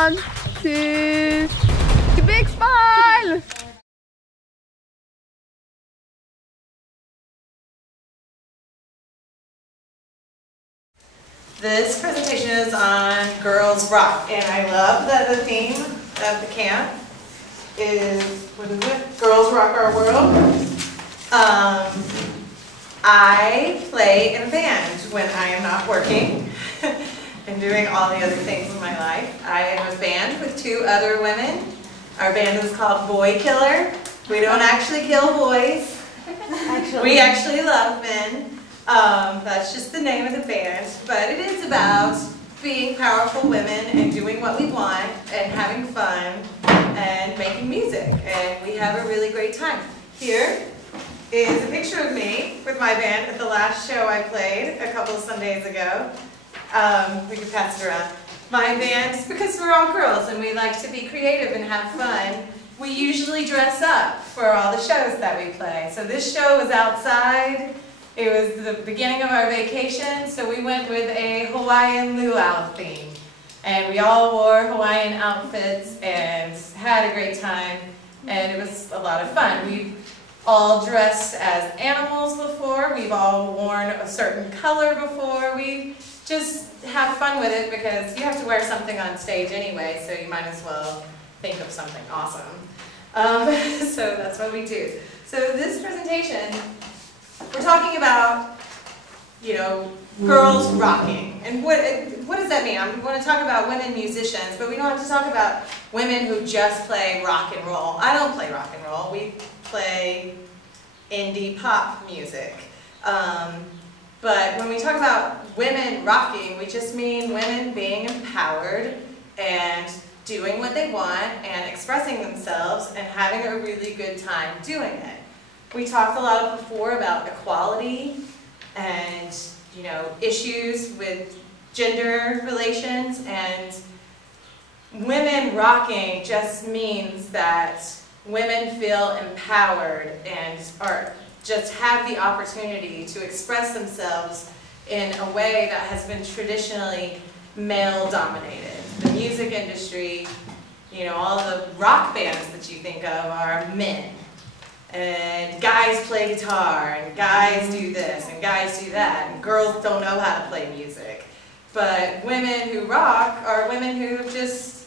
1, 2, big smile! This presentation is on girls rock, and I love that the theme of the camp is, what is it? Girls rock our world. I play in a band when I am not working and doing all the other things in my life. I am a band with 2 other women. Our band is called Boy Killer. We don't actually kill boys. We actually love men. That's just the name of the band, but it is about being powerful women and doing what we want and having fun and making music, and we have a really great time. Here is a picture of me with my band at the last show I played a couple of Sundays ago. We can pass it around. My band, because we're all girls and we like to be creative and have fun, we usually dress up for all the shows that we play. So this show was outside. It was the beginning of our vacation, so we went with a Hawaiian luau theme. And we all wore Hawaiian outfits and had a great time, and it was a lot of fun. We've all dressed as animals before, we've all worn a certain color before. We just have fun with it because you have to wear something on stage anyway, so you might as well think of something awesome. So that's what we do. So this presentation, we're talking about, you know, girls rocking. And what does that mean? I want to talk about women musicians, but we don't have to talk about women who just play rock and roll. I don't play rock and roll. We play indie pop music. But when we talk about women rocking, we just mean women being empowered and doing what they want and expressing themselves and having a really good time doing it. We talked a lot before about equality and, you know, issues with gender relations, and women rocking just means that women feel empowered and just have the opportunity to express themselves in a way that has been traditionally male-dominated. The music industry, you know, all the rock bands that you think of are men. And guys play guitar, and guys do this, and guys do that, and girls don't know how to play music. But women who rock are women who have just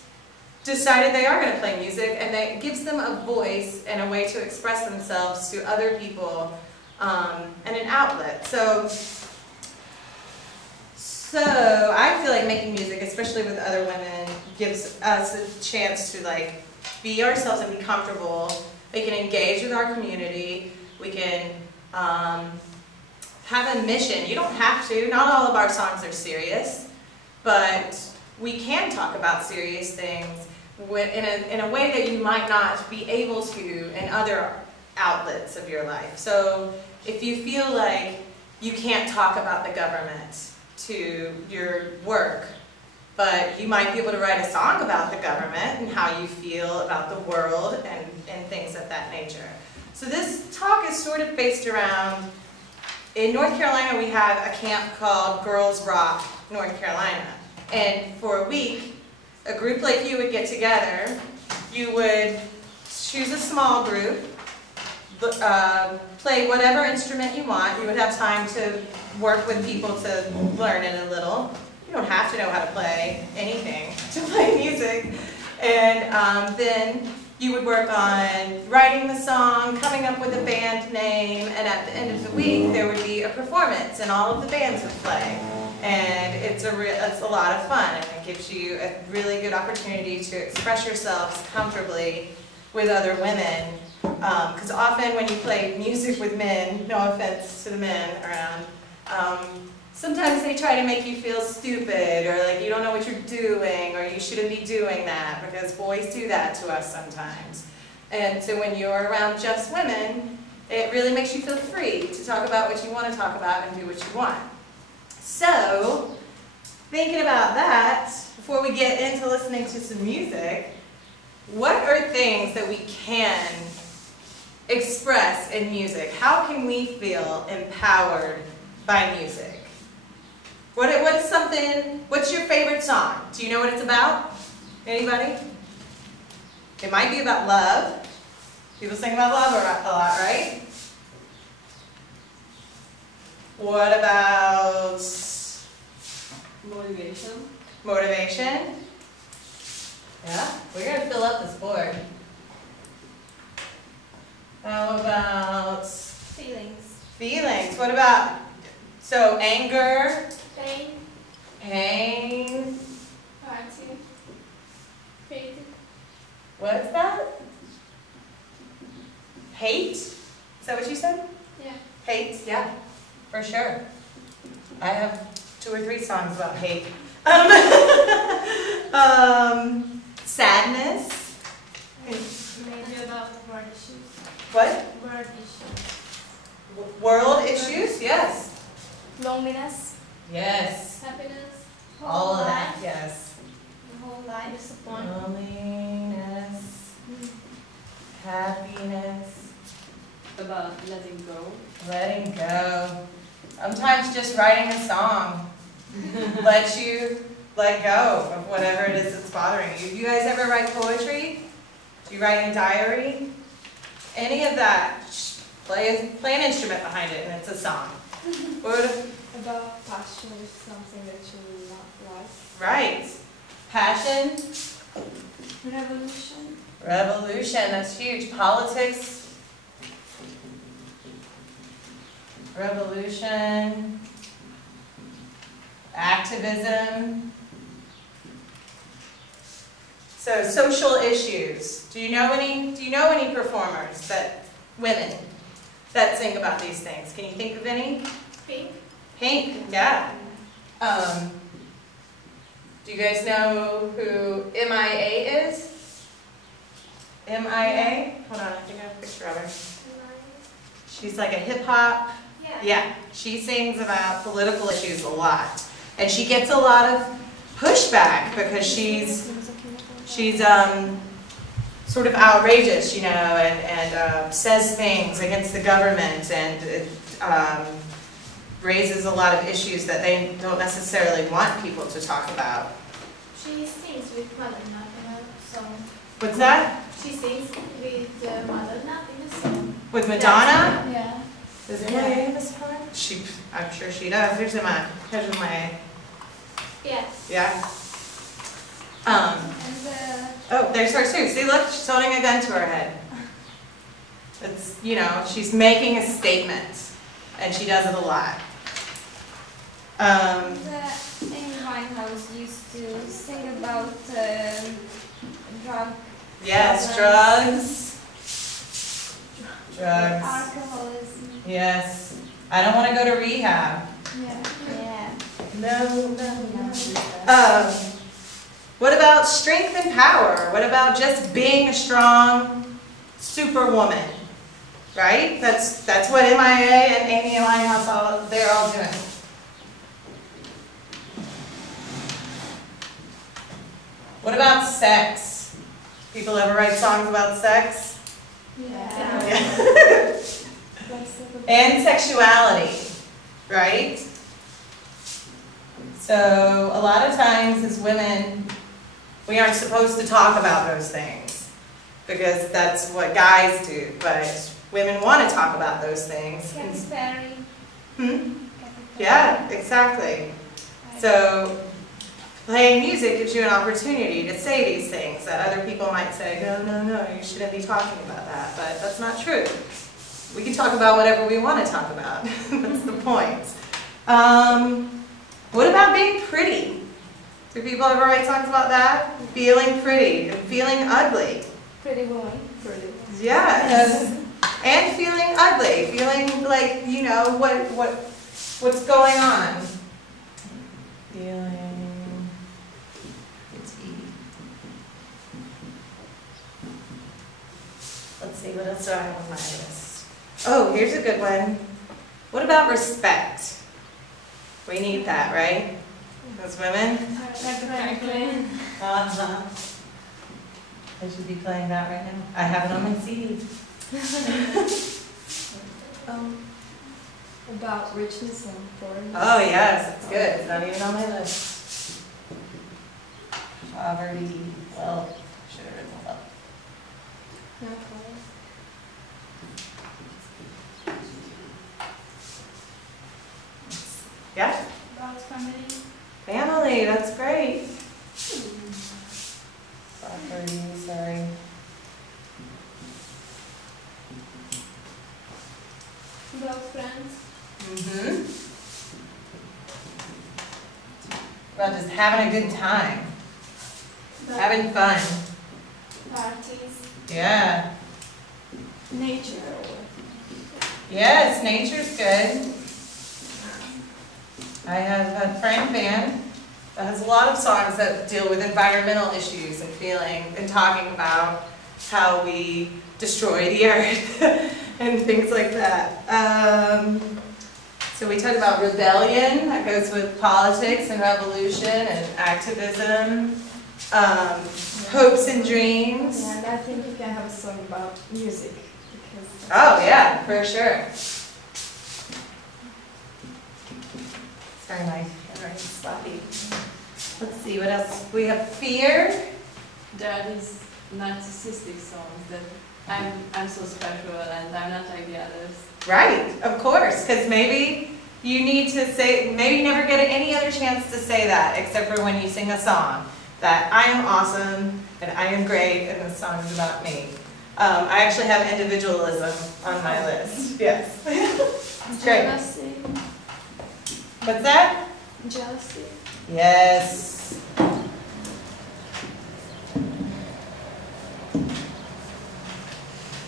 decided they are going to play music, and it gives them a voice and a way to express themselves to other people, and an outlet. So I feel like making music, especially with other women, gives us a chance to like be ourselves and be comfortable. We can engage with our community. We can have a mission. You don't have to. Not all of our songs are serious, but we can talk about serious things in a way that you might not be able to in other outlets of your life. So if you feel like you can't talk about the government to your work, but you might be able to write a song about the government and how you feel about the world and things of that nature. So this talk is sort of based around, in North Carolina we have a camp called Girls Rock North Carolina. And for a week, a group like you would get together, you would choose a small group, play whatever instrument you want. You would have time to work with people to learn it a little. You don't have to know how to play anything to play music. And then you would work on writing the song, coming up with a band name, and at the end of the week there would be a performance and all of the bands would play. And it's a lot of fun, and it gives you a really good opportunity to express yourselves comfortably with other women. Because often when you play music with men, no offense to the men around, sometimes they try to make you feel stupid, or like you don't know what you're doing, or you shouldn't be doing that, because boys do that to us sometimes. And so when you're around just women, it really makes you feel free to talk about what you want to talk about and do what you want. So, thinking about that, before we get into listening to some music, what are things that we can express in music? How can we feel empowered by music? What's your favorite song? Do you know what it's about? Anybody? It might be about love. People sing about love a lot, right? What about Motivation. motivation? Yeah, we're going to fill up this board. How about Feelings. feelings? What about, so anger, Pain. pain, Party. Creative. what's that? Hate? Is that what you said? Yeah. Hate, yeah, for sure. I have 2 or 3 songs about hate. Sadness. Maybe about word issues. What? Word issues. World issues, yes. Loneliness. Yes. Happiness. All of that, life. yes. The whole life. Disappointment. Loneliness, happiness, About letting go. letting go. Sometimes just writing a song lets you let go of whatever it is that's bothering you. You guys ever write poetry? Do you write in a diary? Any of that, play an instrument behind it and it's a song. About passion is something that you love. Right. Passion, Revolution. revolution, that's huge. Politics, revolution, activism. So social issues. Do you know any performers women that sing about these things? Can you think of any? Pink. Pink, yeah. Do you guys know who MIA is? MIA? Hold on, I think I have a picture of her. She's like a hip hop. Yeah, she sings about political issues a lot. And she gets a lot of pushback because she's sort of outrageous, you know, and says things against the government and raises a lot of issues that they don't necessarily want people to talk about. She sings with Madonna in a song. What's that? She sings with Madonna in a song. With Madonna? Yeah. Does anybody know this part? I'm sure she does. Here's my. Yes. Yeah. And Oh, there's her too. See, look, she's holding a gun to her head. It's, you know, she's making a statement, and she does it a lot. Amy Winehouse used to sing about drugs. Yes, drugs. Drugs. Alcoholism. Yes. I don't want to go to rehab. Yeah. Yeah. No. What about strength and power? What about just being a strong superwoman? Right? That's what MIA and Amy Winehouse, they're all doing. What about sex? People ever write songs about sex? yeah. And sexuality, right? So a lot of times as women, we aren't supposed to talk about those things because that's what guys do, but women want to talk about those things. Katy Perry. Yeah, exactly. So playing music gives you an opportunity to say these things that other people might say, no, you shouldn't be talking about that, but that's not true. We can talk about whatever we want to talk about. That's the point. What about being pretty? Do people ever write songs about that? Feeling pretty and feeling ugly. Pretty woman. Pretty. Yes. And feeling ugly. Feeling like, you know, what's going on. Feeling pretty. Let's see, what else do I have on my list? Oh, here's a good one. What about respect? We need that, right? As women? Franklin. Uh-huh. I should be playing that right now. I have it on my CD. About richness and poorness. Oh yes, it's good. It's not even on my list. Poverty, wealth, should have written wealth. Not Yeah? About family. Family, that's great. Poverty, sorry. about friends. Mm-hmm. About just having a good time, About having fun. parties. Yeah. Nature. Yes, nature's good. I have a friend band that has a lot of songs that deal with environmental issues and feeling and talking about how we destroy the earth and things like that. So we talk about rebellion, that goes with politics and revolution and activism, hopes and dreams. Yeah, and I think you can have a song about music. Because Oh yeah, for sure. Sorry, my camera is sloppy. Let's see, what else? We have fear. There are these narcissistic songs that I'm so special and I'm not like the others. Right, of course, because maybe you need to say, maybe you never get any other chance to say that except for when you sing a song. That I am awesome and I am great and the song is about me. I actually have individualism on my list. Yes. Great. jealousy. What's that? Jealousy. Yes.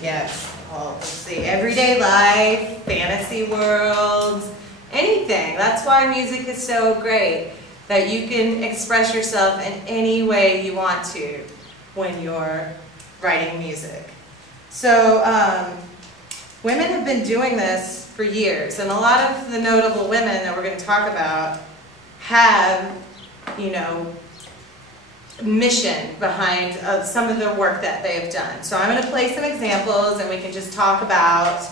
Yes. Well, let's see. Everyday life, fantasy worlds, anything. That's why music is so great. That you can express yourself in any way you want to when you're writing music. So, women have been doing this for years, and a lot of the notable women that we're going to talk about have, you know, mission behind some of the work that they have done. So I'm going to play some examples, and we can just talk about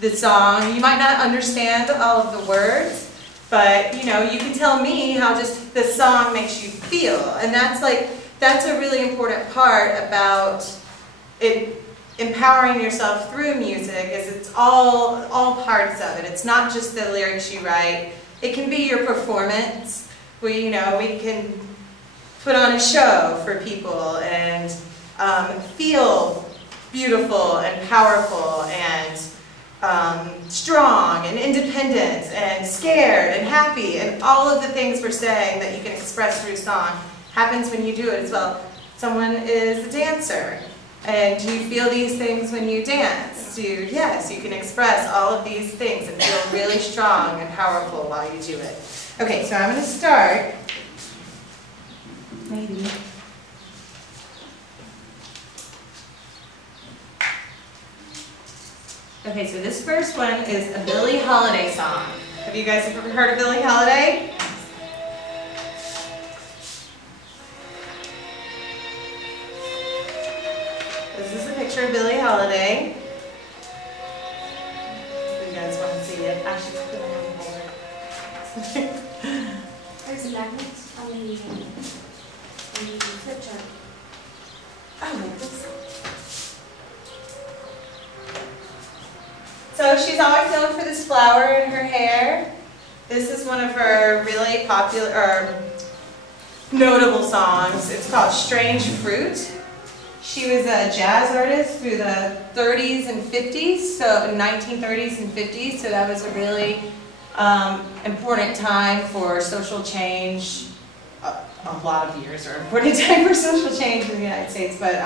the song. You might not understand all of the words, but you know, you can tell me how just the song makes you feel, and that's a really important part about it. Empowering yourself through music is it's all parts of it. It's not just the lyrics you write. It can be your performance. We can put on a show for people and feel beautiful and powerful and strong and independent and scared and happy, and all of the things we're saying that you can express through song happens when you do it as well. Someone is a dancer. And do you feel these things when you dance? Yes, you can express all of these things and feel really strong and powerful while you do it. Okay, so I'm going to start. Maybe. Okay, so this first one is a Billie Holiday song. Have you guys ever heard of Billie Holiday? This is a picture of Billie Holiday. If you guys want to see it, I should put it on the board. There's a magnet on the flip chart. Oh, like this. So she's always known for this flower in her hair. This is one of her really popular or notable songs. It's called Strange Fruit. She was a jazz artist through the 30s and 50s, so 1930s and 50s, so that was a really important time for social change. A lot of years are an important time for social change in the United States, but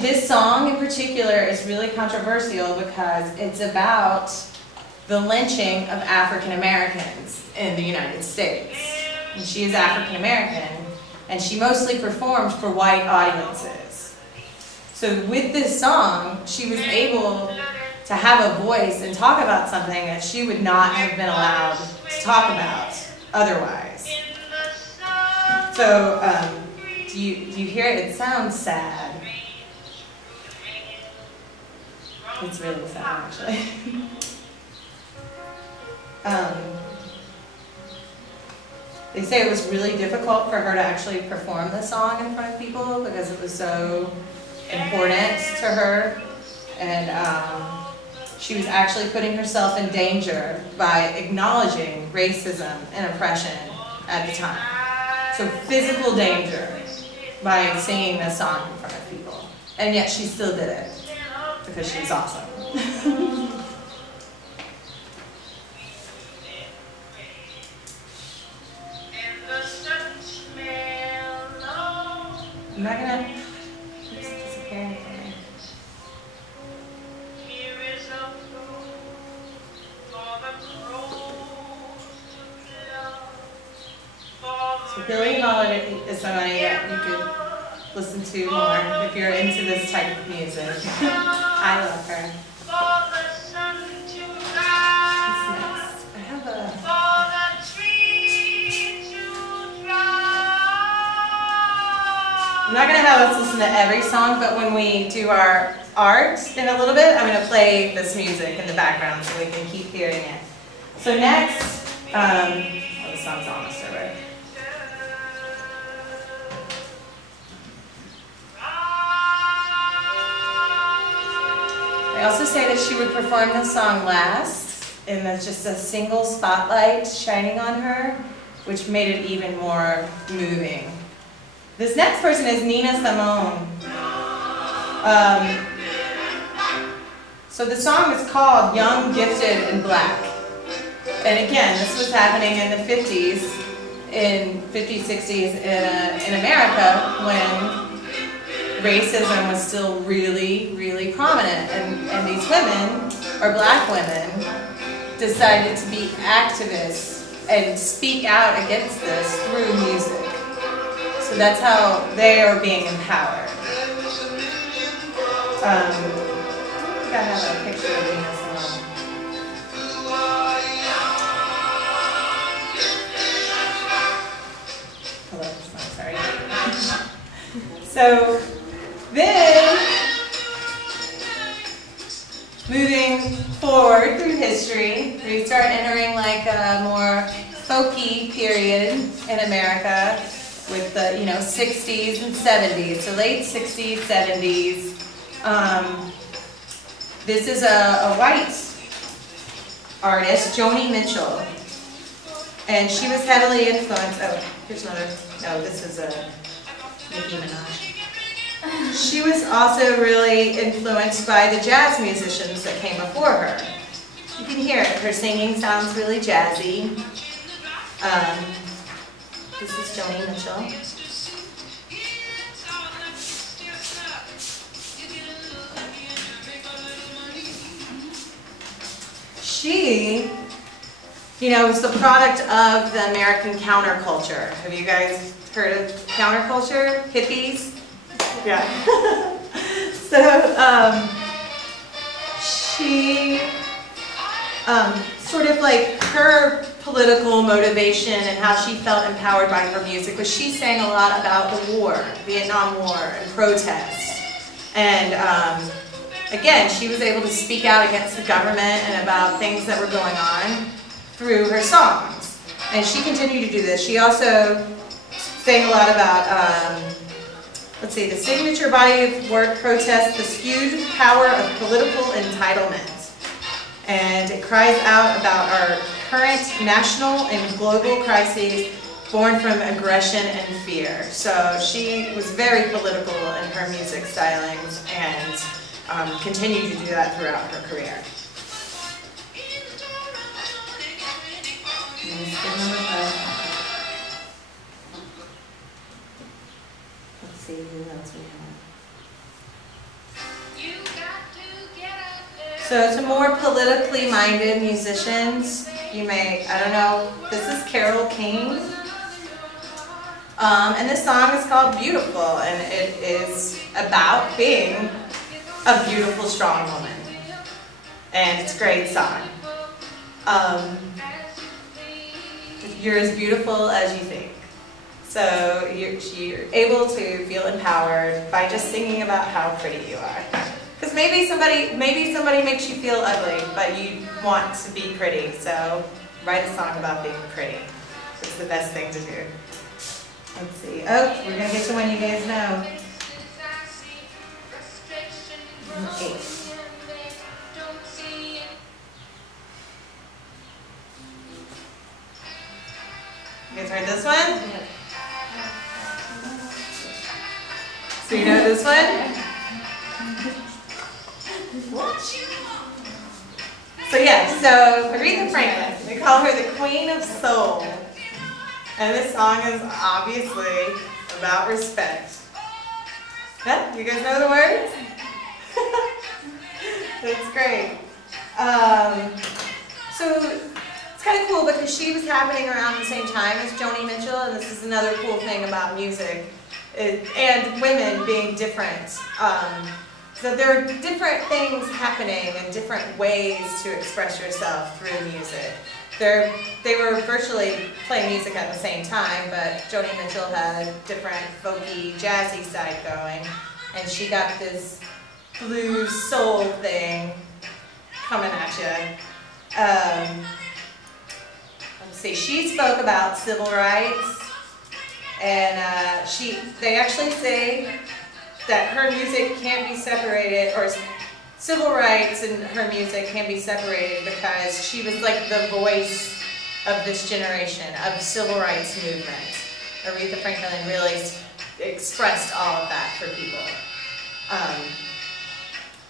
this song in particular is really controversial because it's about the lynching of African Americans in the United States. And she is African American, and she mostly performed for white audiences. So with this song, she was able to have a voice and talk about something that she would not have been allowed to talk about otherwise. So do you hear it? It sounds sad. It's really sad, actually. They say it was really difficult for her to actually perform the song in front of people because it was so important to her. And she was actually putting herself in danger by acknowledging racism and oppression at the time. So physical danger by singing this song in front of people. And yet she still did it because she's awesome. I'm not gonna, it's disappearing from me. So Billie Holiday is somebody that you could listen to more if you're into this type of music. I love her. What's next? I have a... I'm not going to have us listen to every song, but when we do our art in a little bit, I'm going to play this music in the background so we can keep hearing it. So next, the song's almost over. They also say that she would perform this song last, and that's just a single spotlight shining on her, which made it even more moving. This next person is Nina Simone. So the song is called Young, Gifted, and Black. And again, this was happening in the 50s, 60s in America when racism was still really, really prominent. And these women, or black women, decided to be activists and speak out against this through music. So that's how they are being empowered. I think I have a picture of Nina Simone. Hello, sorry. So then, moving forward through history, we start entering like a more folky period in America with the 60s and 70s, so late 60s, 70s. This is a white artist, Joni Mitchell, and she was heavily influenced. Oh, here's another. No, this is a Nicki Minaj. She was also really influenced by the jazz musicians that came before her. You can hear it. Her singing sounds really jazzy. This is Joni Mitchell. She, was the product of the American counterculture. Have you guys heard of counterculture? Hippies? Yeah. So, she, sort of like her political motivation and how she felt empowered by her music was she sang a lot about the war, Vietnam War, and protest. And again, she was able to speak out against the government and about things that were going on through her songs. And she continued to do this. She also sang a lot about, the signature body of work protests the skewed power of political entitlement. And it cries out about our current national and global crises born from aggression and fear. So she was very political in her music stylings and continued to do that throughout her career. Let's see who else we have. So to more politically minded musicians, you may, I don't know, this is Carole King. And this song is called Beautiful, and it is about being a beautiful, strong woman. And it's a great song. You're as beautiful as you think. So you're able to feel empowered by just singing about how pretty you are. Because maybe somebody makes you feel ugly, but you want to be pretty. So write a song about being pretty. It's is the best thing to do. Let's see. Oh, we're going to get to one you guys know. 8. You guys heard this one? So you know this one? So yeah, so Aretha Franklin, we call her the Queen of Soul. And this song is obviously about respect. Yeah, you guys know the words? That's great. So it's kind of cool because she was happening around the same time as Joni Mitchell, and this is another cool thing about music, and women being different. So there are different things happening and different ways to express yourself through music. They were virtually playing music at the same time, but Joni Mitchell had a different folky, jazzy side going, and she got this blues soul thing coming at you. Let's see, she spoke about civil rights, and they actually say that her music can't be separated, or civil rights and her music can't be separated because she was like the voice of this generation, of the civil rights movement. Aretha Franklin really expressed all of that for people.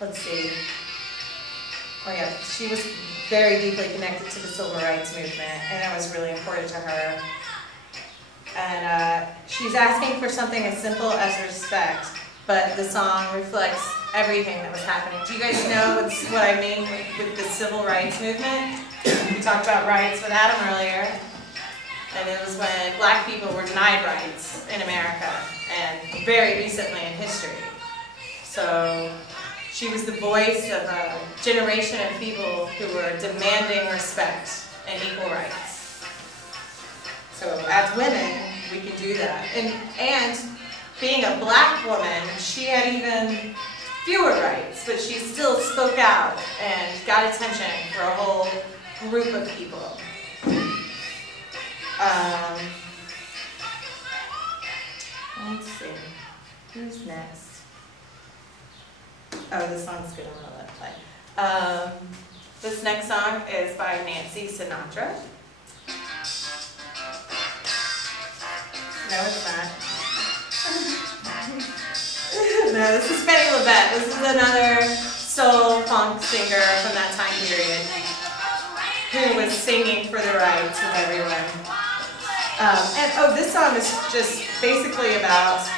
Let's see. Oh yeah, she was very deeply connected to the civil rights movement, and that was really important to her. And she's asking for something as simple as respect, but the song reflects everything that was happening. Do you guys know what I mean with the civil rights movement? We talked about rights with Adam earlier, and it was when black people were denied rights in America, and very recently in history. So she was the voice of a generation of people who were demanding respect and equal rights. So as women, we can do that. And being a black woman, she had even fewer rights, but she still spoke out and got attention for a whole group of people. Let's see, who's next? Oh, this song's good, I'm gonna let it play. This next song is by Nancy Sinatra. No, it's not. No, this is Betty LaBette. This is another soul funk singer from that time period who was singing for the rights of everyone. This song is just basically about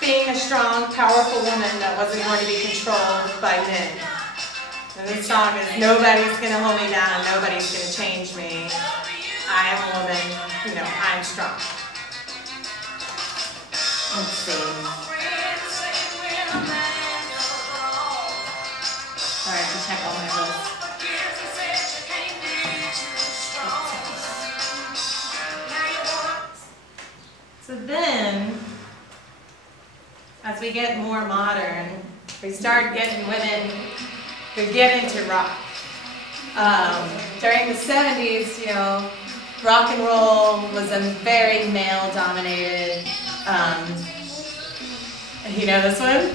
being a strong, powerful woman that wasn't going to be controlled by men. And this song is, nobody's going to hold me down, nobody's going to change me. I am a woman, you know, I'm strong. Let's see. Sorry, I have to check all my lists. So then, as we get more modern, we start getting women who get into rock. During the 70s, you know, rock and roll was a very male-dominated. You know this one?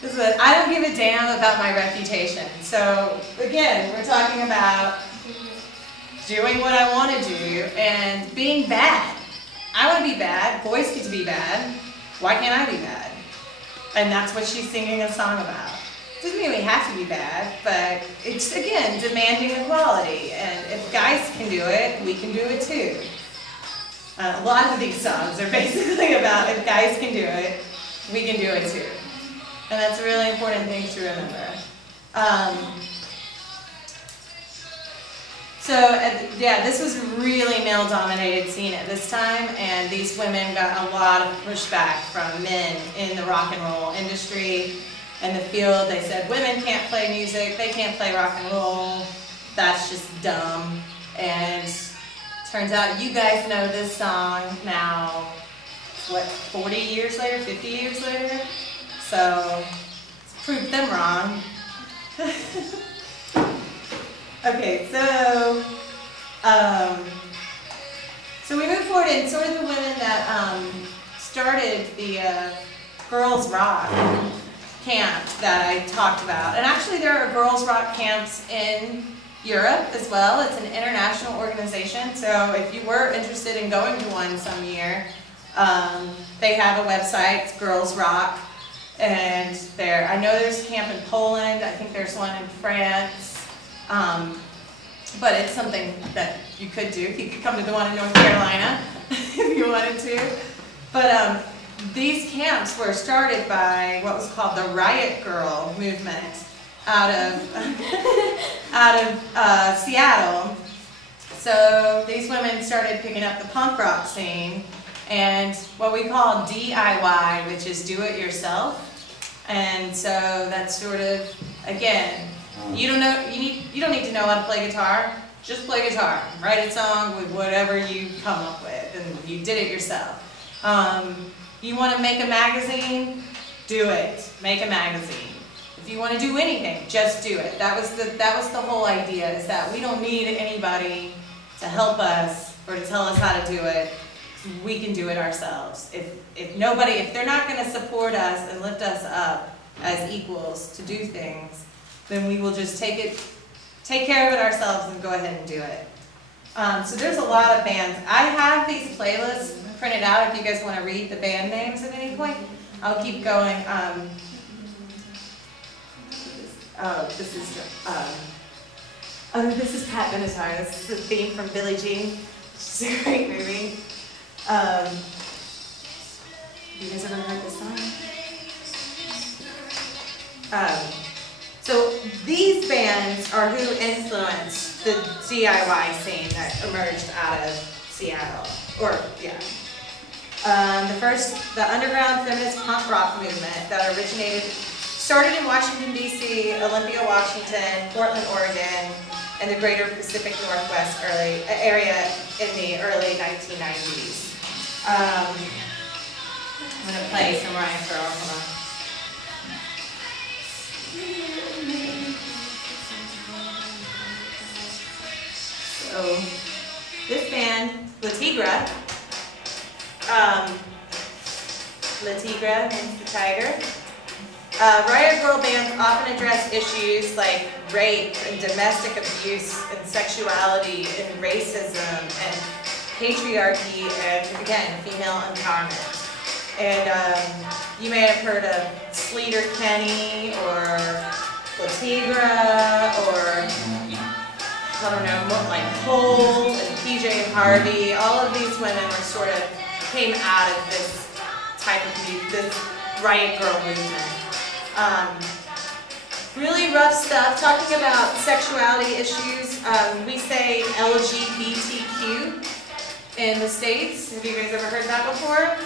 This one? I don't give a damn about my reputation. So again, we're talking about doing what I want to do and being bad. I want to be bad. Boys get to be bad. Why can't I be bad? And that's what she's singing a song about. Doesn't mean we have to be bad, but it's, again, demanding equality. And if guys can do it, we can do it too. A lot of these songs are basically about if guys can do it, we can do it too. And that's a really important thing to remember. Yeah, this was a really male-dominated scene at this time, and these women got a lot of pushback from men in the rock and roll industry and the field. They said, women can't play music, they can't play rock and roll, that's just dumb. And turns out you guys know this song now, what, 40 years later, 50 years later? So, it's proved them wrong. Okay, so, So we moved forward, and sort of the women that started the Girls Rock camp that I talked about. And actually there are Girls Rock camps in Europe as well. It's an international organization, so if you were interested in going to one some year, they have a website, it's Girls Rock, and I know there's a camp in Poland, I think there's one in France, but it's something that you could do. You could come to the one in North Carolina if you wanted to. But these camps were started by what was called the Riot Girl movement out of Seattle. So these women started picking up the punk rock scene and what we call DIY, which is do it yourself. And so that's sort of, again, you don't need to know how to play guitar. Just play guitar. Write a song with whatever you come up with, and you did it yourself. You want to make a magazine? Do it. Make a magazine. If you want to do anything, just do it. That was the whole idea, is that we don't need anybody to help us or to tell us how to do it. We can do it ourselves. If they're not going to support us and lift us up as equals to do things, then we will just take care of it ourselves and go ahead and do it. So there's a lot of bands. I have these playlists printed out if you guys want to read the band names at any point. I'll keep going. This is Pat Benatar. This is the theme from Billie Jean. It's a great movie. You guys ever heard this song? So these bands are who influenced the DIY scene that emerged out of Seattle. The underground feminist punk rock movement that started in Washington, D.C., Olympia, Washington, Portland, Oregon, and the greater Pacific Northwest area in the early 1990s. I'm going to play some Ryan Farrell. Hold on. So, this band, La Tigra, means the tiger. Riot Girl bands often address issues like rape and domestic abuse and sexuality and racism and patriarchy and, again, female empowerment. And you may have heard of Sleater Kenny or La Tigra or, I don't know, like Cole and PJ and Harvey. All of these women came out of this type of this Riot Girl movement. Really rough stuff, talking about sexuality issues. We say LGBTQ in the States. Have you guys ever heard that before?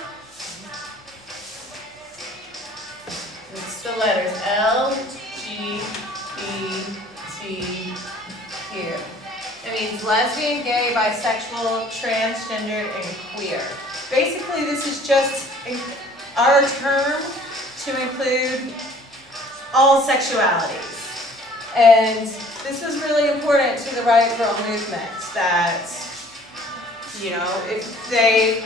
It's the letters LGBTQ. It means lesbian, gay, bisexual, transgender, and queer. Basically, this is just our term to include all sexualities. And this was really important to the Riot Girl movement, that, you know, if they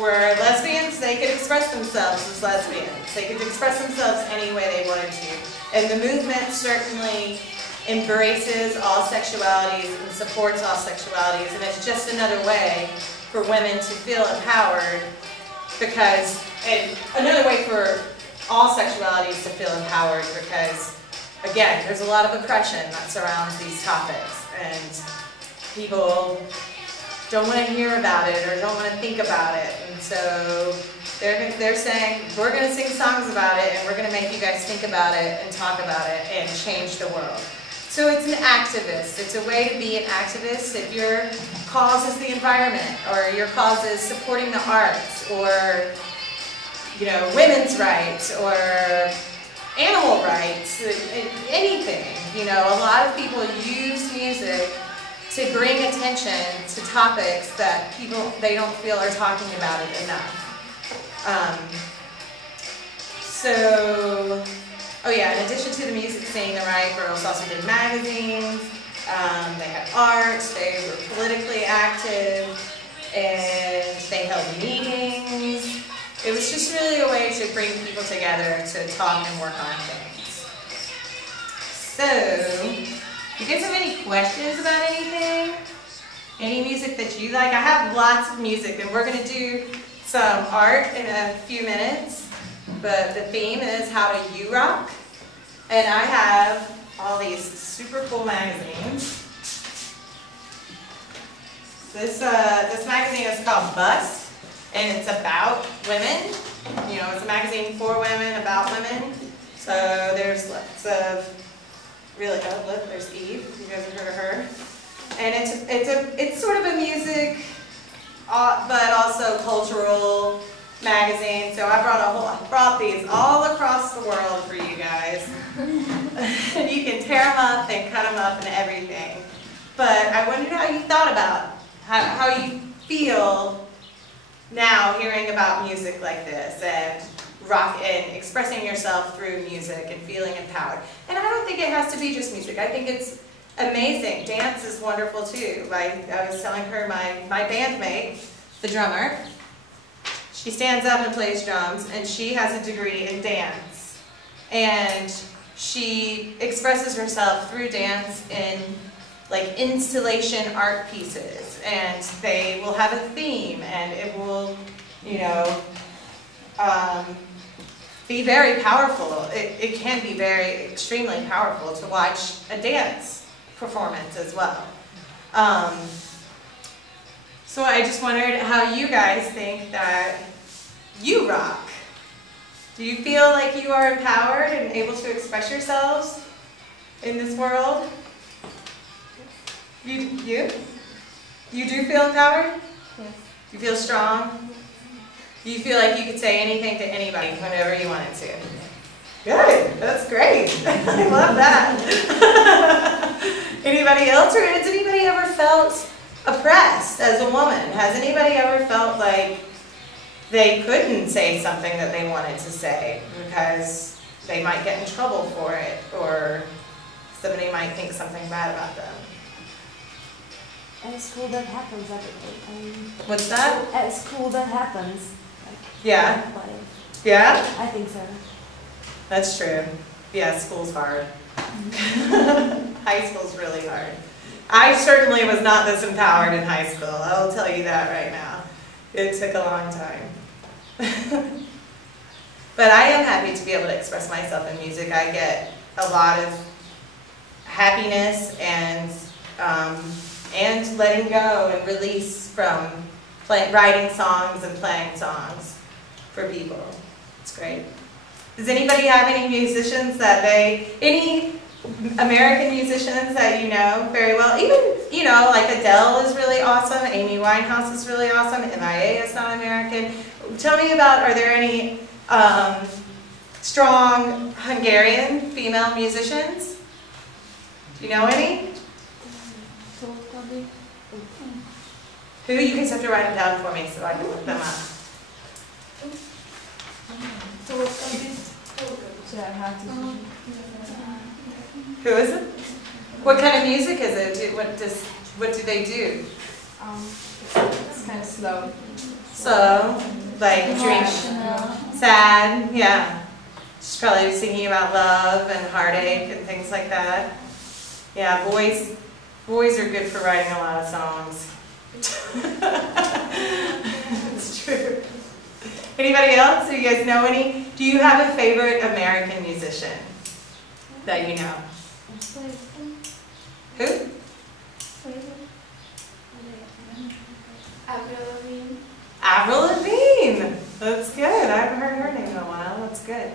were lesbians, they could express themselves as lesbians. They could express themselves any way they wanted to. And the movement certainly embraces all sexualities and supports all sexualities, and it's just another way for women to feel empowered, and another way for all sexualities to feel empowered, because, again, there's a lot of oppression that surrounds these topics, and people don't want to hear about it or don't want to think about it, and so they're saying, we're going to sing songs about it, and we're going to make you guys think about it and talk about it and change the world. So it's an activist. It's a way to be an activist. If your cause is the environment, or your cause is supporting the arts, or, you know, women's rights, or animal rights, anything. You know, a lot of people use music to bring attention to topics that they don't feel are talking about it enough. Oh yeah, in addition to the music scene, the Riot Girls also did magazines, they had art, they were politically active, and they held meetings. It was just really a way to bring people together to talk and work on things. So, you guys have any questions about anything? Any music that you like? I have lots of music, and we're going to do some art in a few minutes, but the theme is how do you rock? And I have all these super cool magazines. This magazine is called Bust, and it's about women. You know, it's a magazine for women, about women. So there's lots of really, oh look, there's Eve. You guys have heard of her. And it's sort of a music, but also cultural magazine. So I brought these all across the world for you guys. You can tear them up and cut them up and everything. But I wondered how you thought about how you feel now hearing about music like this and rock and expressing yourself through music and feeling empowered. And I don't think it has to be just music. I think it's amazing. Dance is wonderful too. I was telling her my bandmate, the drummer, she stands up and plays drums, and she has a degree in dance. And she expresses herself through dance in like installation art pieces, and they will have a theme, and it will, you know, be very powerful. It can be very extremely powerful to watch a dance performance as well. So I just wondered how you guys think that you rock. Do you feel like you are empowered and able to express yourselves in this world? You do feel empowered? Yes. You feel strong? You feel like you could say anything to anybody whenever you wanted to? Good, that's great. I love that. Anybody else, or has anybody ever felt oppressed as a woman? Has anybody ever felt like they couldn't say something that they wanted to say because they might get in trouble for it, or somebody might think something bad about them? At school that happens every day. What's that? At school that happens. Yeah. Everybody. Yeah? I think so. That's true. Yeah, school's hard. High school's really hard. I certainly was not this empowered in high school. I'll tell you that right now. It took a long time. But I am happy to be able to express myself in music. I get a lot of happiness and letting go and release from writing songs and playing songs for people. It's great. Does anybody have any musicians that any American musicians that you know very well? Even, you know, like Adele is really awesome, Amy Winehouse is really awesome, MIA is not American. Tell me about, are there any strong Hungarian female musicians? Do you know any? Who? You guys have to write them down for me so I can look them up. Who is it? What kind of music is it? What do they do? It's kind of slow. So, like drink, sad, yeah. She's probably singing about love and heartache and things like that. Yeah, boys are good for writing a lot of songs. It's true. Anybody else? Do you guys know any? Do you have a favorite American musician that you know? Who? Avril Lavigne. That's good. I haven't heard her name in a while. That's good.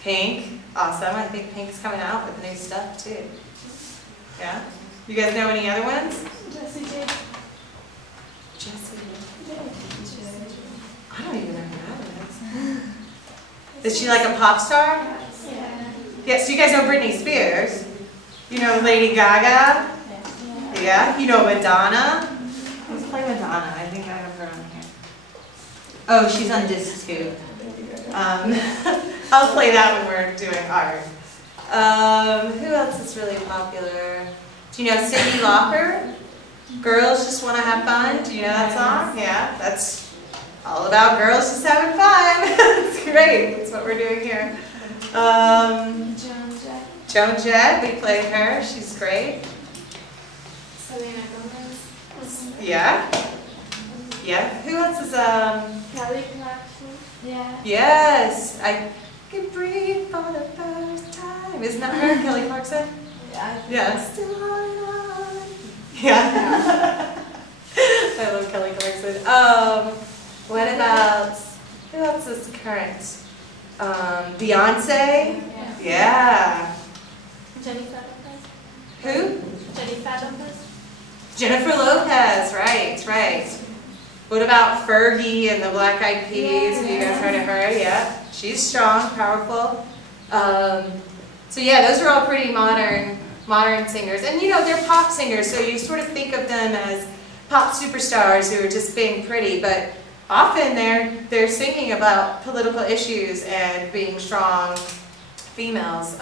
Pink. Awesome. I think Pink's coming out with new stuff too. Yeah? You guys know any other ones? Jessie J. I don't even know who that is. Is she like a pop star? Yeah. Yes, you guys know Britney Spears. You know Lady Gaga? Yeah. You know Madonna? Let's play Madonna. I think I have her on here. Oh, she's on disc too. I'll play that when we're doing art. Who else is really popular? Do you know Cyndi Lauper? Girls Just Want to Have Fun. Do you know that song? Yeah, that's all about girls just having fun. It's great. That's what we're doing here. Joan Jett, we played her. She's great. Selena Gomez. Yeah. Yeah. Who else is Kelly Clarkson. Yeah. Yes, I can breathe for the first time. Isn't that her, Kelly Clarkson? Yeah. Yeah. Still holding on. Yeah. I love Kelly Clarkson. What about, who else is current? Beyonce? Yeah. Jennifer Lopez. Who? Jennifer Lopez. Jennifer Lopez, right. What about Fergie and the Black Eyed Peas? Have you guys heard of her? Yeah. She's strong, powerful. So yeah, those are all pretty modern singers. And you know, they're pop singers, so you sort of think of them as pop superstars who are just being pretty, but often they're singing about political issues and being strong females.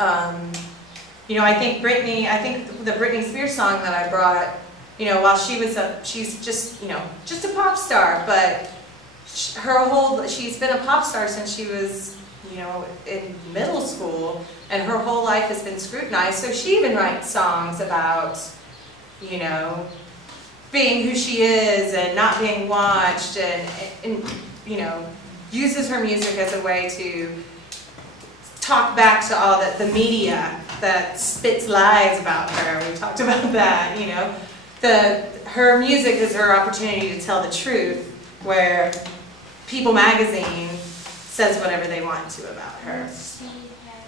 You know, I think the Britney Spears song that I brought, you know, while she's just, you know, just a pop star, but she's been a pop star since she was, you know, in middle school, and her whole life has been scrutinized. So she even writes songs about, you know, being who she is and not being watched, and you know, uses her music as a way to talk back to all the media that spits lies about her. We talked about that, you know. Her music is her opportunity to tell the truth, where People magazine says whatever they want to about her.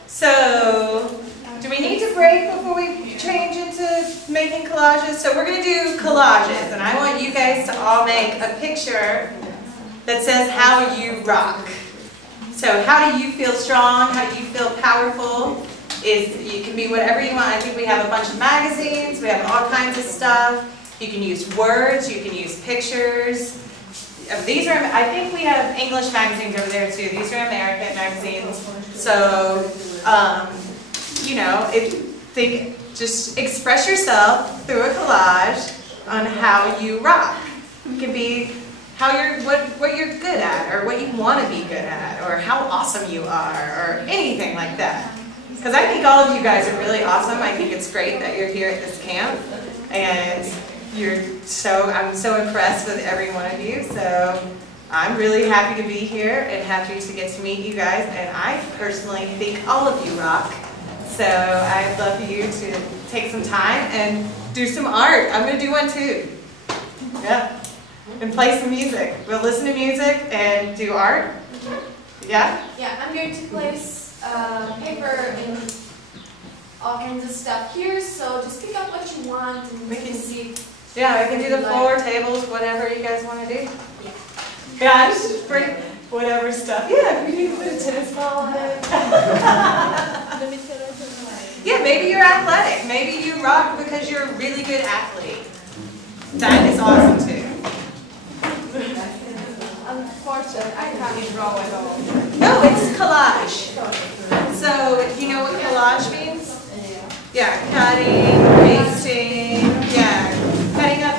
So, do we need to break before we change into making collages? So we're going to do collages, and I want you guys to all make a picture that says how you rock. So how do you feel strong? How do you feel powerful? You can be whatever you want. I think we have a bunch of magazines. We have all kinds of stuff. You can use words. You can use pictures. These are, I think we have English magazines over there too. These are American magazines. So, you know, just express yourself through a collage on how you rock. It can be what you're good at, or what you want to be good at, or how awesome you are, or anything like that. Because I think all of you guys are really awesome. I think it's great that you're here at this camp, and I'm so impressed with every one of you. So I'm really happy to be here and happy to get to meet you guys. And I personally think all of you rock. So I'd love for you to take some time and do some art. I'm going to do one too. Yeah. And play some music. We'll listen to music and do art. Yeah? Yeah, I'm going to place paper and all kinds of stuff here, so just pick up what you want and we can see. Yeah, I can do the floor, tables, whatever you guys want to do. Yeah, just bring whatever stuff. Yeah, if you need to put a tennis ball on it. Yeah, maybe you're athletic. Maybe you rock because you're a really good athlete. That is awesome too. Unfortunately, I can't draw at all. No, it's collage. So, you know what collage means? Yeah, cutting, pasting, yeah, cutting up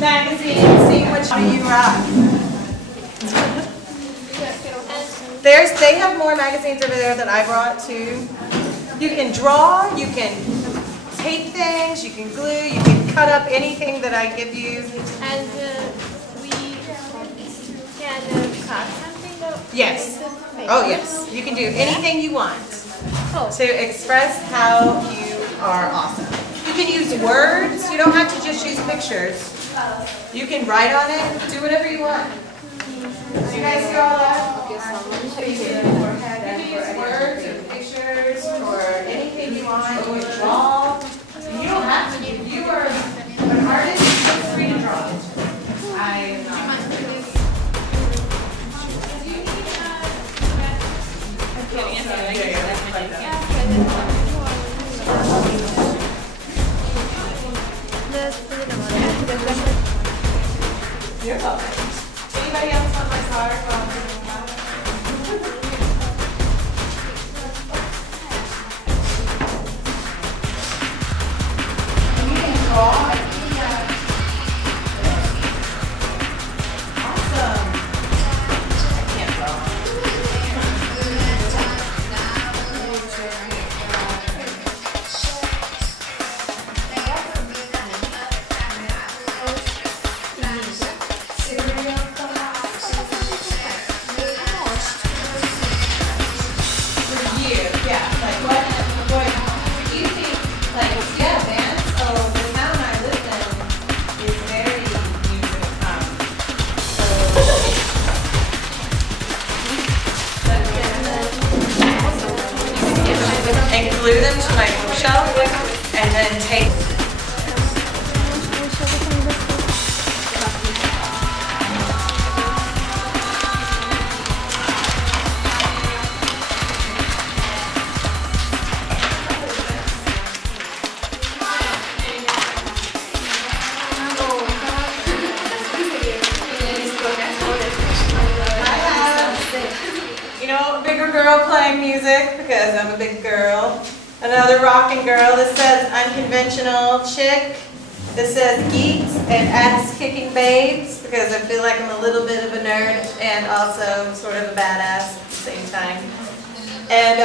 magazines, seeing which one you rock. They have more magazines over there that I brought too. You can draw, you can tape things, you can glue, you can cut up anything that I give you. And we can cut something though? Yes. Oh yes. You can do anything you want to express how you are awesome. You can use words. You don't have to just use pictures. You can write on it. Do whatever you want. Do you guys hear all that? You can use words or pictures or anything you want. You can draw. You don't have to. If you are an artist, feel free to draw. I am not. You're welcome. Anybody else want my card? You can draw. and glue them to my bookshelf, and then take. Bigger girl playing music because I'm a big girl. Another rocking girl. This says unconventional chick. This says geeks and ass-kicking babes because I feel like I'm a little bit of a nerd and also sort of a badass at the same time. And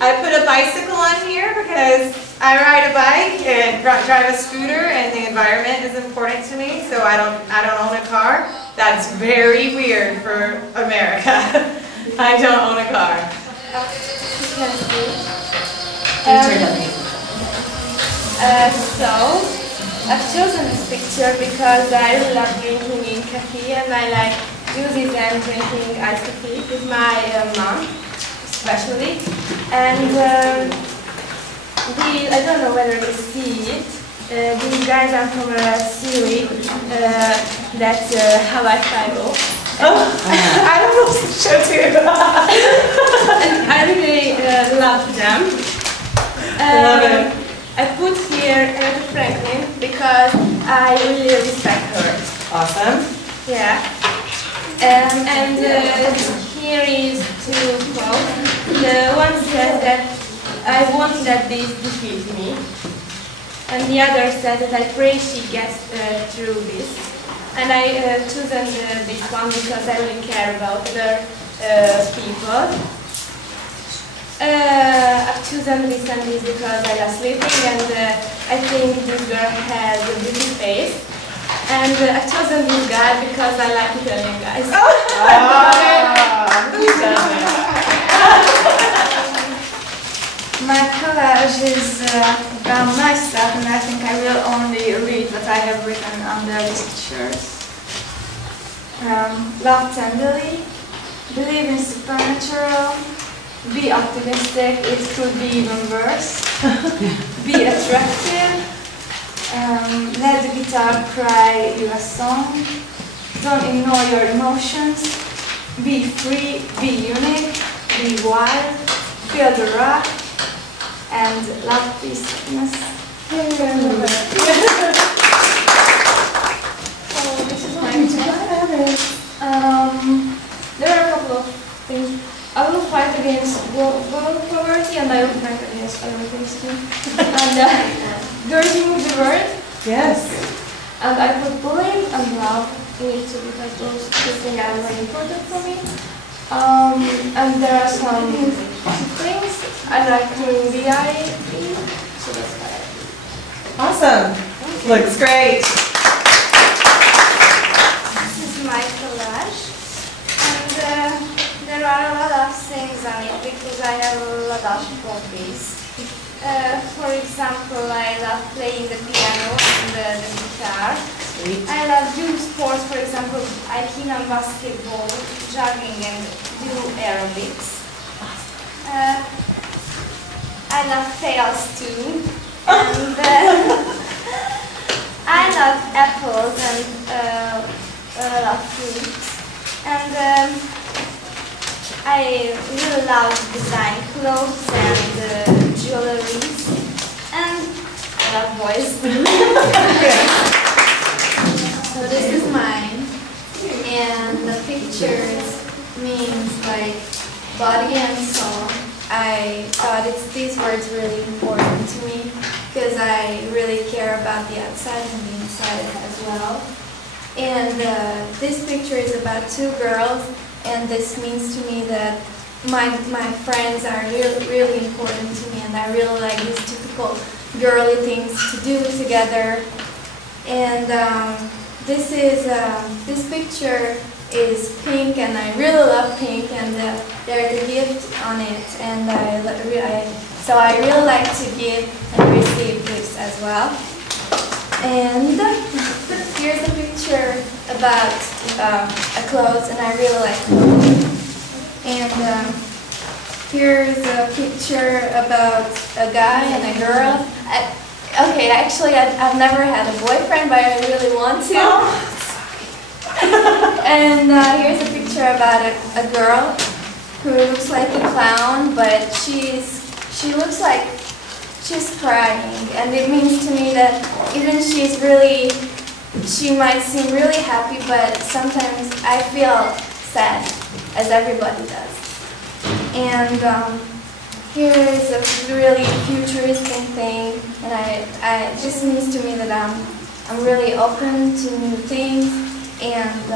I put a bicycle on here because I ride a bike and drive a scooter, and the environment is important to me. So I don't own a car. That's very weird for America. I don't own a car. So, I've chosen this picture because I really love drinking in cafe, and I like juices and drinking iced coffee with my mom, especially. And I don't know whether you see it. These guys are from a series that's Hawaii Five-O. Oh, I love this show too. And I really love them. Love it. I put here Aretha Franklin because I really respect her. Awesome. Yeah. And here is two quotes. The one says that I want that this defeat me. And the other says that I pray she gets through this. And I chosen this one because I really care about other people. I've chosen this and this because I love sleeping, and I think this girl has a beautiful face. And I've chosen this guy because I like Italian guys. My collage is about my stuff, and I think I will only read what I have written under these pictures. Love tenderly, believe in supernatural, be optimistic, it could be even worse, be attractive, let the guitar cry you a song, don't ignore your emotions, be free, be unique, be wild, feel the rock, and love, peace, happiness. So this is my picture. There are a couple of things. I will fight against world poverty, and I will fight against other things too. And there's a movie word. Yes. And I put bullying and love in it too because those two things are very important for me. And there are some things I like doing DIY, so that's why I do. Awesome. Looks great. This is my collage, and there are a lot of things on it because I have a lot of hobbies. For example, I love playing the piano and the guitar. Sweet. I love doing sports, for example, I play on basketball, jogging, and do aerobics. I love tails too, and I love apples and a lot of fruits. And I really love design clothes and jewelry, and I love boys too. So this is mine, and the pictures means like body and soul. I thought these words really important to me because I really care about the outside and the inside as well. And this picture is about two girls, and this means to me that my friends are really important to me, and I really like these typical girly things to do together. And this picture is pink, and I really love pink, and there's a gift on it, and so I really like to give and receive gifts as well. And here's a picture about a clothes, and I really like clothes. And here's a picture about a guy and a girl. Okay, actually, I've never had a boyfriend, but I really want to. And here's a picture about a girl who looks like a clown, but she looks like she's crying, and it means to me that even she might seem really happy, but sometimes I feel sad, as everybody does. And here is a really futuristic thing, and it just means to me that I'm really open to new things, and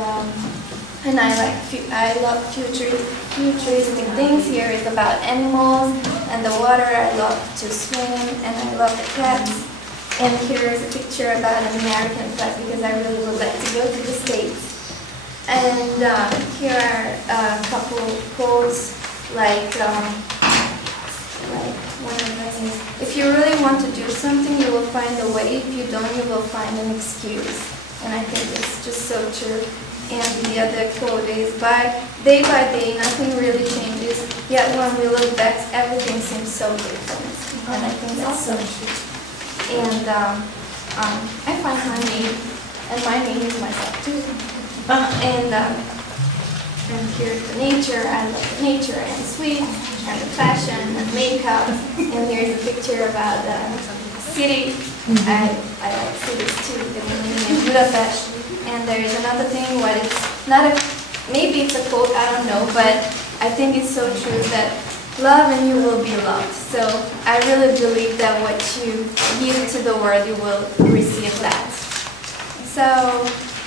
I love futuristic things. Here is about animals and the water. I love to swim, and I love the cats. And here is a picture about an American flag, because I really would like to go to the States. And here are a couple quotes, like one of them is, if you really want to do something, you will find a way. If you don't, you will find an excuse. And I think it's just so true. And the other quote is, by day, nothing really changes, yet when we look back, everything seems so different. And I think that's so true. And I find my name, and my name is myself too. And here's the nature. I love the nature and sweets and the fashion and makeup. And here's a picture about the city. I like cities too. The living in Budapest. And there is another thing. What it's not a, maybe it's a quote. I don't know, but I think it's so true that love and you will be loved. So I really believe that what you give to the world, you will receive that. So,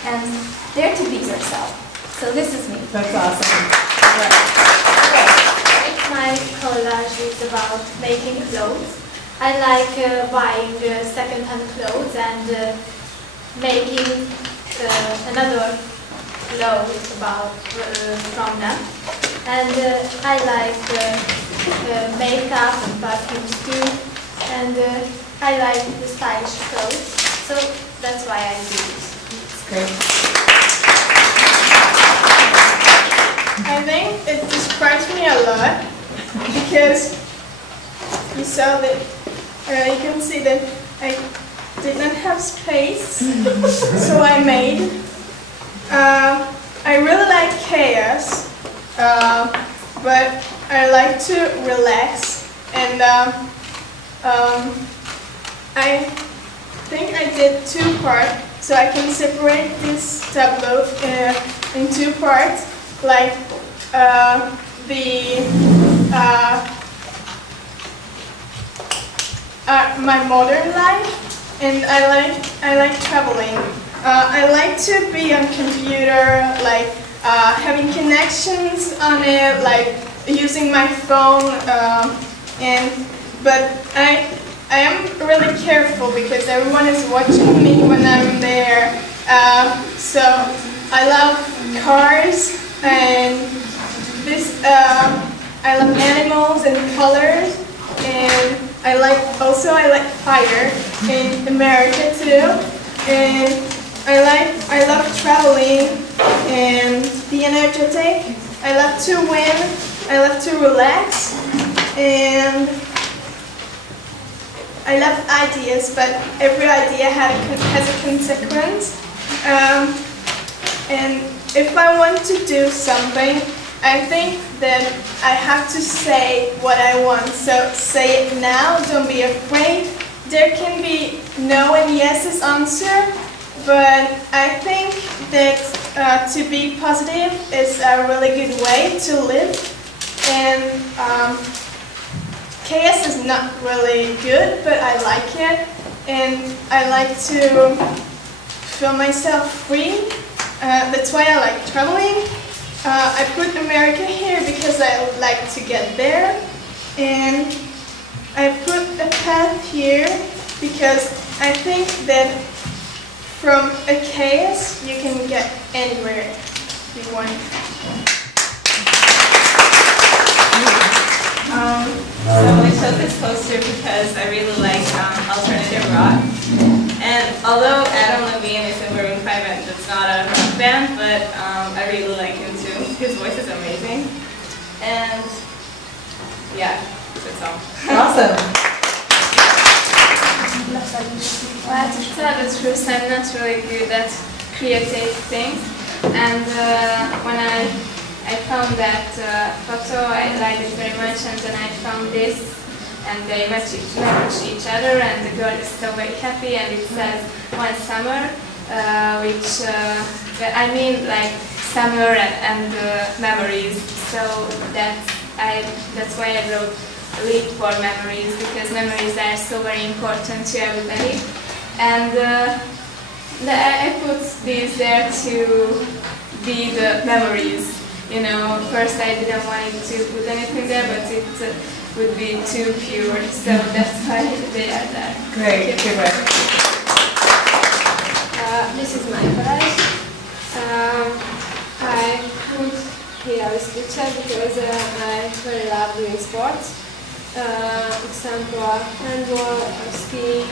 and dare to be yourself. So this is me. That's awesome. My collage is about making clothes. I like buying second-hand clothes and making another clothes from them. And I like makeup and perfumes too. And I like the stylish clothes. So that's why I do this. It's great. I think it describes me a lot because you saw that, you can see that I did not have space, so I made. I really like chaos, but I like to relax, and I think I did two parts, so I can separate this tableau in two parts. Like my modern life, and I like traveling. I like to be on computer, like having connections on it, like using my phone. But I am really careful because everyone is watching me when I'm there. So I love cars. And this, I love animals and colors, and I like fire in America too, and I love traveling and be energetic. I love to win. I love to relax, and I love ideas, but every idea has a consequence. And if I want to do something, I think that I have to say what I want. So say it now, don't be afraid. There can be no and yeses answer, but I think that to be positive is a really good way to live. And chaos is not really good, but I like it. And I like to feel myself free. That's why I like traveling. I put America here because I would like to get there. And I put a path here because I think that from a chaos you can get anywhere you want. So I chose this poster because I really like alternative rock. And although Adam Levine is in Maroon 5 and it's not a rock band, but I really like him too. His voice is amazing. And awesome. Well, to tell the truth, I'm not really good at creative things. And when I found that photo, I liked it very much, and then I found this, and they match each other, and the girl is so very happy, and it says one summer, which I mean like summer and memories. So that's why I wrote Leap for Memories, because memories are so very important to everybody. And I put these there to be the memories. You know, first I didn't want to put anything there, but it would be too pure, so that's why they are there. Great, good work. This is my collage. I put here this picture because I very love doing sports. Example, handball, or skiing,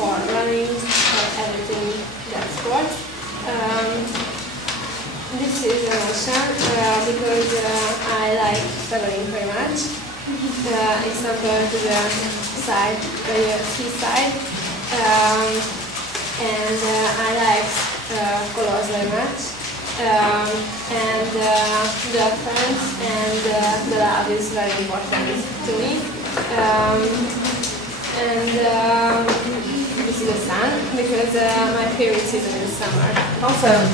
or running, or everything that's sports. This is an ocean because I like traveling very much. Example to the side, the seaside, and I like colors very much. And the friends and the love is very important to me. This is the sun because my favorite season is summer. Awesome.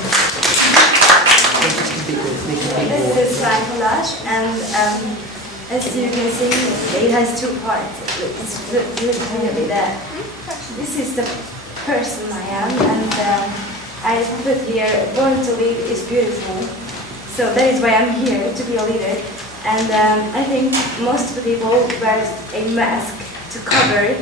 This is my collage, and as you can see, it has two parts. It's really there. This is the person I am, and I put here, born to lead is beautiful. So that is why I'm here, to be a leader. And I think most of the people wear a mask to cover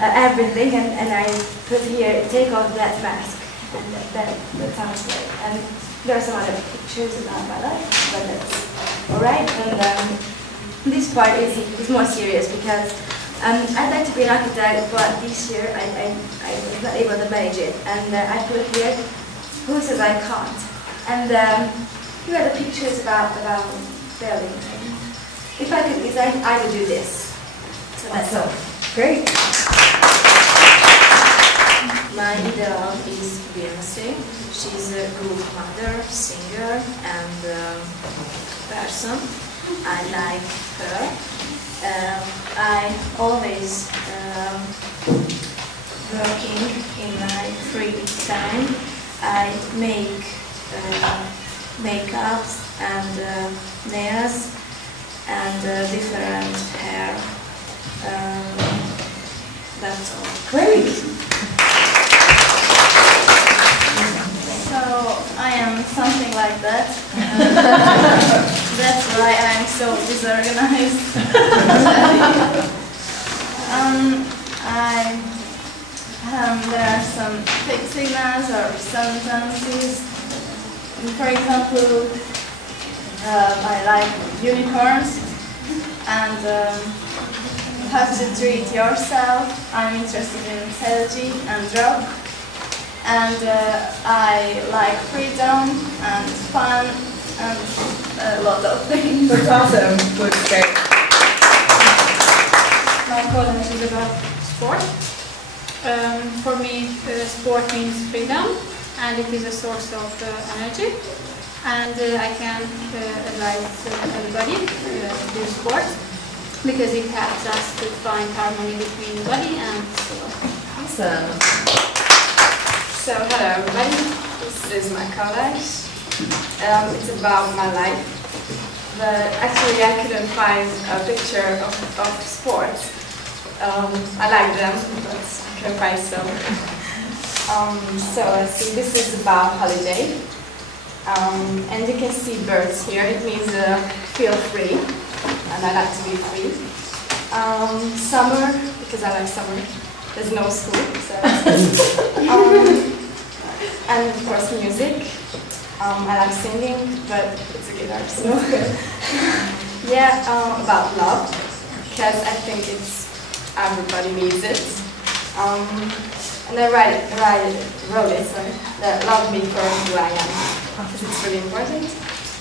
everything, and I put here, take off that mask. And that sounds great. And there are some other pictures about my life, but that's alright. And this part is more serious because I'd like to be an architect, but this year I was not able to manage it. And I put here, who says I can't? And here are the pictures about building. If I could design, I would do this. So that's all. Great. My idol is Beyoncé. She's a good mother, singer, and person. I like her. I always working in my free time. I make makeups and nails and different hair. That's all. Great. So I am something like that. That's why I'm so disorganized. There are some fake signals or sentences. For example, I like unicorns and how to treat yourself. I'm interested in psychology and rock. And I like freedom and fun and a lot of things. That's awesome. Looks great. My college is about sport. For me, sport means freedom, and it is a source of energy. And I can advise everybody to do sports because it helps us to find harmony between the body and soul. Awesome. So hello everybody, this is my collage. It's about my life, but actually I couldn't find a picture of sports. I like them, but I couldn't find some. So let's see, this is about holiday. And you can see birds here, it means feel free, and I like to be free. Summer, because I like summer. There's no school, so and of course music. I like singing, but it's a guitar, so yeah. About love, because I think everybody needs it. And I wrote it, sorry, that love me for who I am, because it's really important.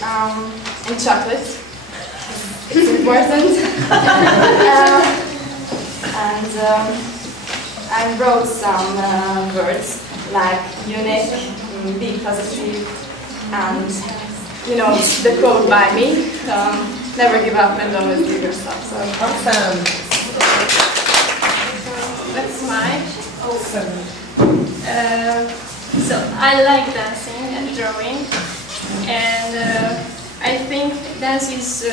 And chocolate, it's important. and I wrote some words like unique, be positive, and you know, the quote by me, never give up and always give yourself. So Awesome. That's mine. Awesome. So I like dancing and drawing, and I think dance is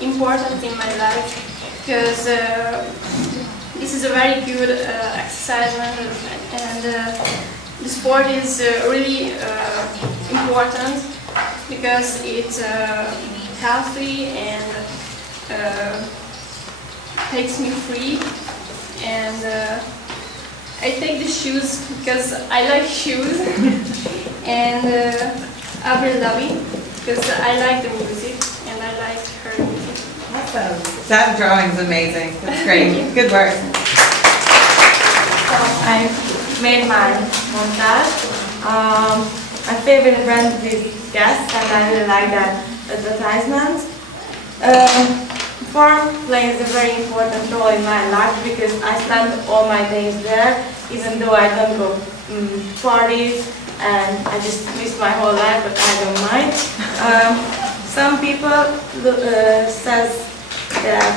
important in my life because this is a very good exercise, and the sport is really important because it's healthy and takes me free, and I take the shoes because I like shoes, and Avril Lavigne because I like the music and I like her music. Awesome. That drawing's amazing. That's great. Good work. So I made my montage. My favorite brand is Guess, and I really like that advertisement. Farm plays a very important role in my life because I spend all my days there, even though I don't go parties and I just miss my whole life, but I don't mind. Some people says that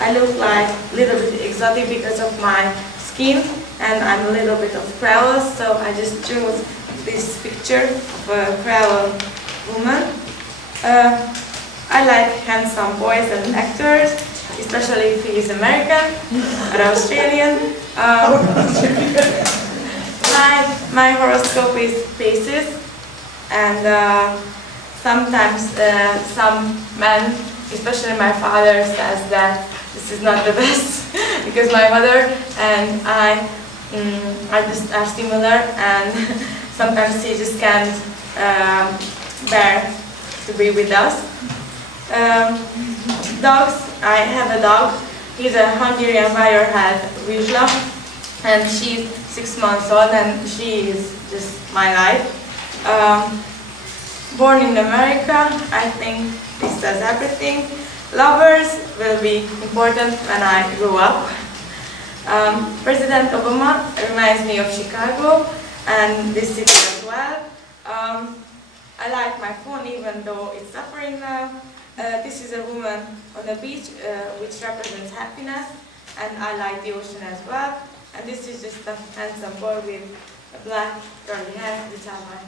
I look like a little bit exotic because of my skin, and I'm a little bit of Creole, so I just chose this picture of a Creole woman. I like handsome boys and actors, especially if he is American or Australian. My horoscope is Pisces, and sometimes some men, especially my father, says that this is not the best because my mother and I are similar, and sometimes he just can't bear to be with us. Dogs, I have a dog. He's a Hungarian wire-haired Vizsla, and she's 6 months old, and she is just my life. Born in America, I think this says everything. Lovers will be important when I grow up. President Obama reminds me of Chicago and this city as well. I like my phone even though it's suffering now. This is a woman on the beach which represents happiness, and I like the ocean as well. And this is just a handsome boy with a black curly hair which I like.